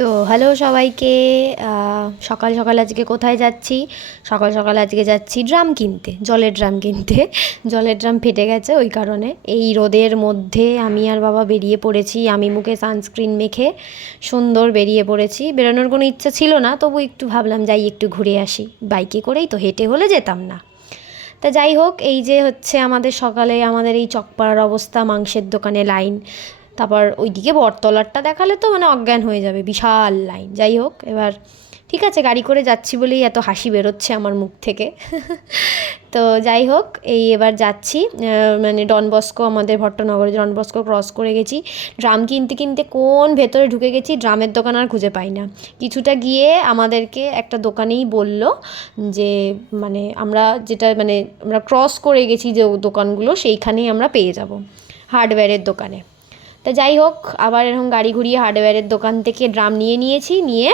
তো হ্যালো সবাইকে। সকাল সকাল আজকে কোথায় যাচ্ছি? সকাল সকাল আজকে যাচ্ছি ড্রাম কিনতে, জলের ড্রাম কিনতে। জলের ড্রাম ফেটে গেছে, ওই কারণে এই রোদের মধ্যে আমি আর বাবা বেরিয়ে পড়েছি। আমি মুখে সানস্ক্রিন মেখে সুন্দর বেরিয়ে পড়েছি। বেরোনোর কোনো ইচ্ছা ছিল না, তবু একটু ভাবলাম যাই একটু ঘুরে আসি। বাইকে করেই তো, হেঁটে হলে যেতাম না। তা যাই হোক, এই যে হচ্ছে আমাদের সকালে আমাদের এই চকপাড়ার অবস্থা, মাংসের দোকানে লাইন। তারপর ওইদিকে বটতলারটা দেখালে তো মানে অজ্ঞান হয়ে যাবে, বিশাল লাইন। যাই হোক, এবার ঠিক আছে, গাড়ি করে যাচ্ছি বলেই এত হাসি বেরোচ্ছে আমার মুখ থেকে। তো যাই হোক, এই এবার যাচ্ছি মানে ডন বস্কো, আমাদের ভট্টনগরে ডন বস্কো ক্রস করে গেছি। ড্রাম কিনতে কিনতে কোন ভেতরে ঢুকে গেছি, ড্রামের দোকান আর খুঁজে পাই না। কিছুটা গিয়ে আমাদেরকে একটা দোকানেই বলল যে মানে আমরা ক্রস করে গেছি যে দোকানগুলো, সেইখানেই আমরা পেয়ে যাব, হার্ডওয়্যারের দোকানে। তা যাই হোক, আবার এরকম গাড়ি ঘুরিয়ে হার্ডওয়্যারের দোকান থেকে ড্রাম নিয়ে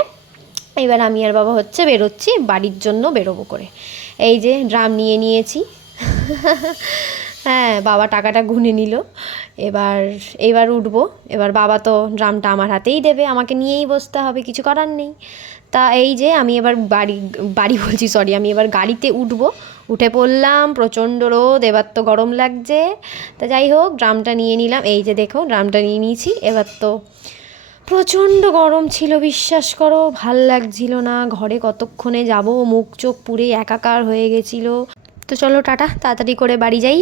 এবার আমি আর বাবা হচ্ছে বেরোচ্ছি বাড়ির জন্য, বেরোবো করে। এই যে ড্রাম নিয়েছি। হ্যাঁ, বাবা টাকাটা গুনে নিল। এবার এবার উঠবো। এবার বাবা তো ড্রামটা আমার হাতেই দেবে, আমাকে নিয়েই বসতে হবে, কিছু করার নেই। তা এই যে আমি এবার বাড়ি বাড়ি বলছি, সরি, আমি এবার গাড়িতে উঠবো। উঠে পড়লাম, প্রচণ্ড রোদ, এবার তো গরম লাগছে। তা যাই হোক, ড্রামটা নিয়ে নিলাম। এই যে দেখো, ড্রামটা নিয়ে নিয়েছি। এবার তো প্রচণ্ড গরম ছিল, বিশ্বাস করো, ভাল লাগছিল না। ঘরে কতক্ষণে যাব, মুখ চোখ পুড়ে একাকার হয়ে গেছিলো। তো চলো টাটা, তাড়াতাড়ি করে বাড়ি যাই।